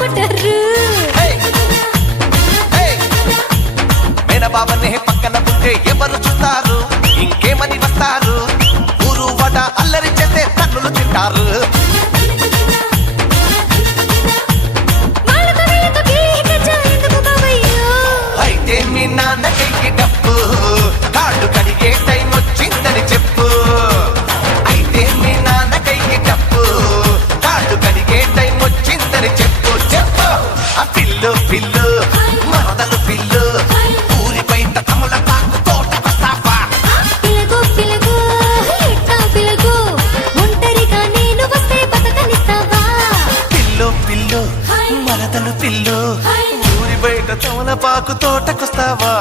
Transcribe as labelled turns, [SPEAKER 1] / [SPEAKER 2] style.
[SPEAKER 1] Butter
[SPEAKER 2] butter పక్కన ఉంటే ఎవరు చూస్తారు? ఆ పిల్లు పిల్లు మరదలు పిల్లు ఊరి బయట తమల పాకు తోటకొస్తావా పిల్లు పిల్లు మరదలు పిల్లు ఊరి బయట తమల పాకు తోటకొస్తావా?